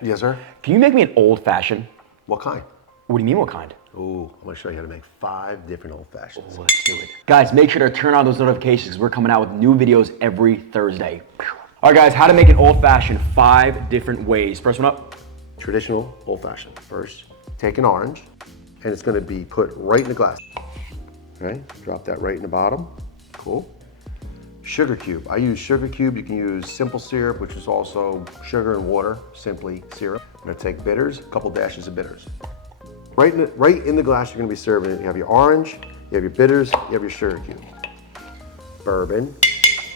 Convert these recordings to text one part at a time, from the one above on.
Yes, sir. Can you make me an old fashioned? What kind? What do you mean, what kind? Ooh, I'm gonna show you how to make 5 different old fashions. Oh, let's do it. Guys, make sure to turn on those notifications because we're coming out with new videos every Thursday. All right, guys, how to make an old fashioned 5 different ways. First one up. Traditional old fashioned. First, take an orange, and it's gonna be put right in the glass. Okay, drop that right in the bottom. Cool. Sugar cube. I use sugar cube. You can use simple syrup, which is also sugar and water, simply syrup. I'm gonna take bitters, a couple dashes of bitters. Right in the glass you're gonna be serving it. You have your orange, you have your bitters, you have your sugar cube. Bourbon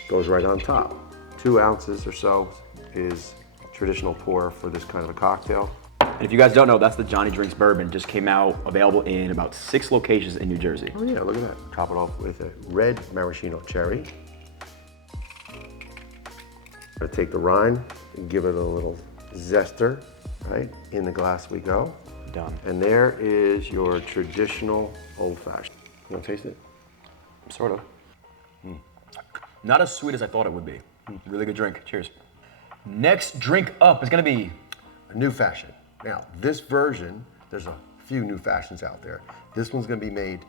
goes right on top. 2 ounces or so is traditional pour for this kind of a cocktail. And if you guys don't know, that's the Johnny Drinks Bourbon. Just came out, available in about 6 locations in New Jersey. Oh yeah, look at that. Top it off with a red maraschino cherry. I'm gonna take the rind and give it a little zester, right? In the glass we go. Done. And there is your traditional old fashioned. You wanna taste it? Sort of. Not as sweet as I thought it would be. Really good drink. Cheers. Next drink up is gonna be A new fashion. Now, this version, there's a few new fashions out there. This one's gonna be made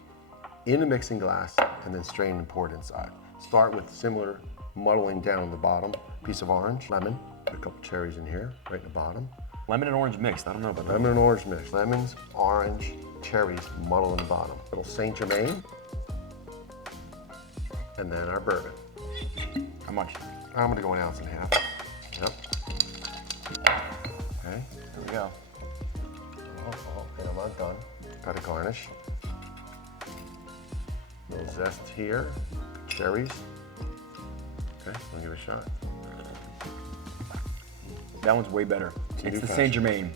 in a mixing glass and then strained and poured inside. Start with similar muddling down the bottom. Piece of orange, lemon, a couple cherries in here, right in the bottom. lemon and orange mixed. I don't know about that. Lemon and orange mix. Lemons, orange, cherries, muddle in the bottom. Little Saint Germain. And then our bourbon. How much? I'm gonna go 1.5 ounces. Yep. Okay, here we go. And I'm not done. Got to garnish. A little zest here, cherries. Okay, we'll give it a shot. That one's way better. It's the Saint Germain.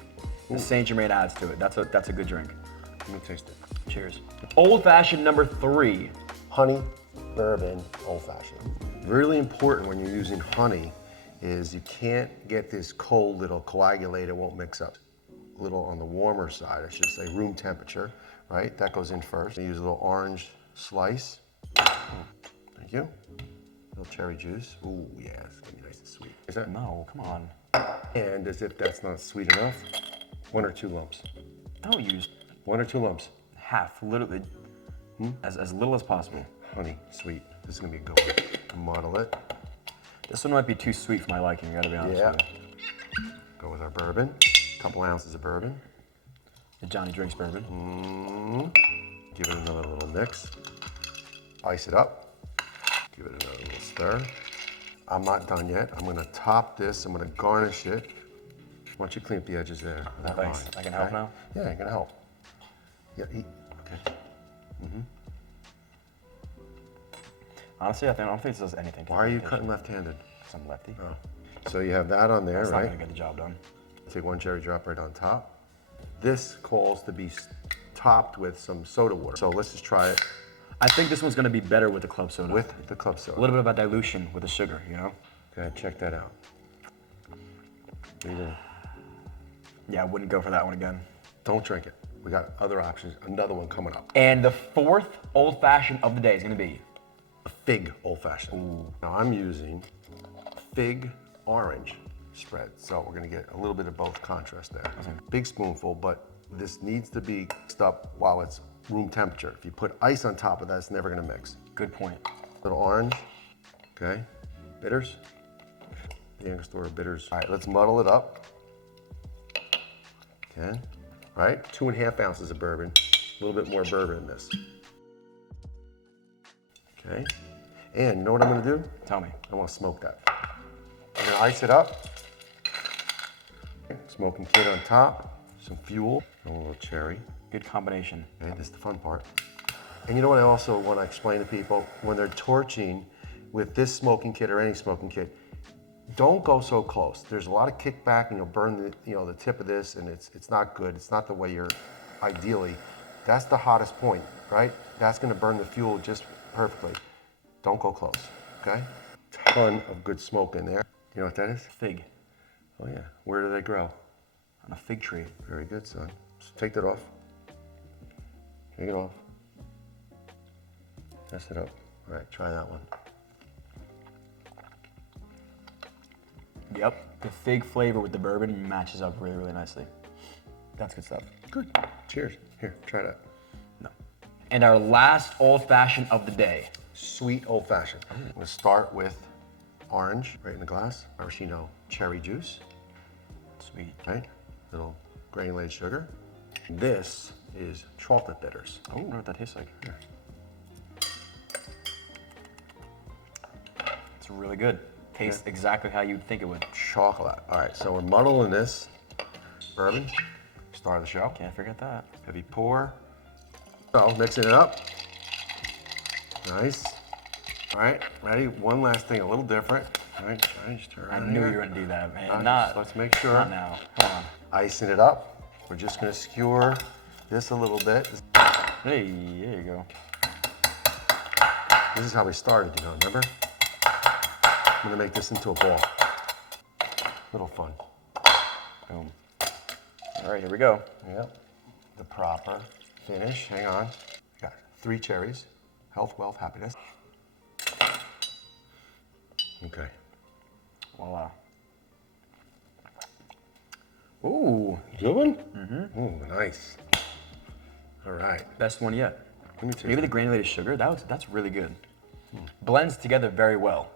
The Saint Germain adds to it. That's a good drink. Let me taste it. Cheers. Old fashioned number 3. Honey bourbon old fashioned. Really important when you're using honey is you can't get this cold, it'll coagulate, it won't mix up. A little on the warmer side, I should say room temperature, right? That goes in first. I use a little orange slice. Thank you. A little cherry juice. Ooh, yeah, it's gonna be nice and sweet. Is that? No, come on. And as if that's not sweet enough, 1 or 2 lumps. Don't use 1 or 2 lumps. half, literally, as little as possible. Honey, sweet. This is gonna be a good one. Model it. This one might be too sweet for my liking, I gotta be honest Yeah. with you. Go with our bourbon. Couple ounces of bourbon. The Johnny Drinks Bourbon. Give it another little mix. Ice it up. Give it another little stir. I'm not done yet. I'm gonna top this. I'm gonna garnish it. Why don't you clean up the edges there? with that Thanks. rind, I can help okay? now? Yeah, you're gonna help. Yeah, eat. Okay. Honestly, I don't think this does anything. Why are you cutting left-handed? Because I'm lefty. So you have that on there, It's not right? gonna get the job done. Take 1 cherry drop right on top. This calls to be topped with some soda water. So let's just try it I think this one's gonna be better with the club soda. with the club a soda. little bit of a dilution with the sugar, you know? Okay, check that out. What do you think? Yeah, I wouldn't go for that one again. Don't drink it. We got other options. Another one coming up. And the 4th old fashioned of the day is gonna be A fig old fashioned. Now I'm using fig orange spread. So we're gonna get a little bit of both contrast there. Big spoonful, but this needs to be mixed up while it's room temperature. If you put ice on top of that, it's never gonna mix. good point. Little orange, okay? Bitters. The Angostura bitters. All right, let's muddle it up. Okay, all right, 2.5 ounces of bourbon. A little bit more bourbon in this. Okay, and you know what I'm gonna do? Tell me. I wanna smoke that. I'm gonna ice it up. Smoking kid on top, some fuel, and a little cherry. Good combination. Okay, this is the fun part. And you know what I also want to explain to people? When they're torching with this smoking kit or any smoking kit, don't go so close. There's a lot of kickback and you'll burn the tip of this and it's not good. It's not the way you're ideally. That's the hottest point, right? That's gonna burn the fuel just perfectly. Don't go close, okay? Ton of good smoke in there. You know what that is? Fig Oh yeah, where do they grow? on a fig tree. Very good, son. So take that off. Take it off. Test it up. All right, try that one. Yep, the fig flavor with the bourbon matches up really, really nicely. That's good stuff. Good. Cheers. Here, try that. No. And our last old fashioned of the day. Sweet old fashioned. I'm gonna start with orange right in the glass. Maraschino cherry juice. Sweet. Right? Little granulated sugar. This is chocolate bitters. I don't know what that tastes like. Here. It's really good. Tastes exactly how you'd think it would. Chocolate. All right, so we're muddling this bourbon. Star of the show. Can't forget that. Heavy pour. So mixing it up. Nice. All right, ready? One last thing, a little different. All right, just turn I around knew here. you were gonna do that, man. All right, Not. let's make sure. Not now. Come on. Icing it up. We're just gonna skewer this a little bit. Hey, there you go. This is how we started, remember? I'm gonna make this into a ball. Little fun. Boom. All right, here we go. Yep. The proper finish. Hang on. Got 3 cherries. Health, wealth, happiness. Okay. Voila. Ooh, Good one? Mm-hmm. Ooh, nice. All right. best one yet. Let me taste Maybe the it. granulated sugar, that's really good. Blends together very well.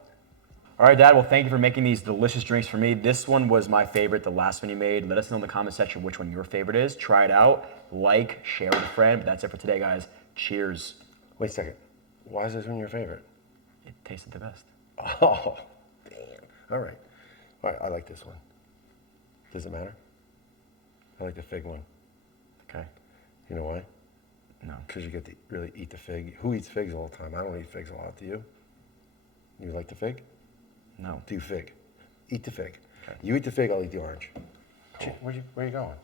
All right, Dad, well, thank you for making these delicious drinks for me. This one was my favorite, the last one you made. Let us know in the comment section which one your favorite is. Try it out, like, share with a friend. But that's it for today, guys. Cheers. Wait a second. Why is this one your favorite? It tasted the best. Oh, damn. All right. All right, I like this one. Does it matter? I like the fig one. Okay. You know why? No. Because you get to really eat the fig. Who eats figs all the time? I don't eat figs a lot. Do you? You like the fig? No. Do fig. Eat the fig. Okay. You eat the fig, I'll eat the orange. Where you going?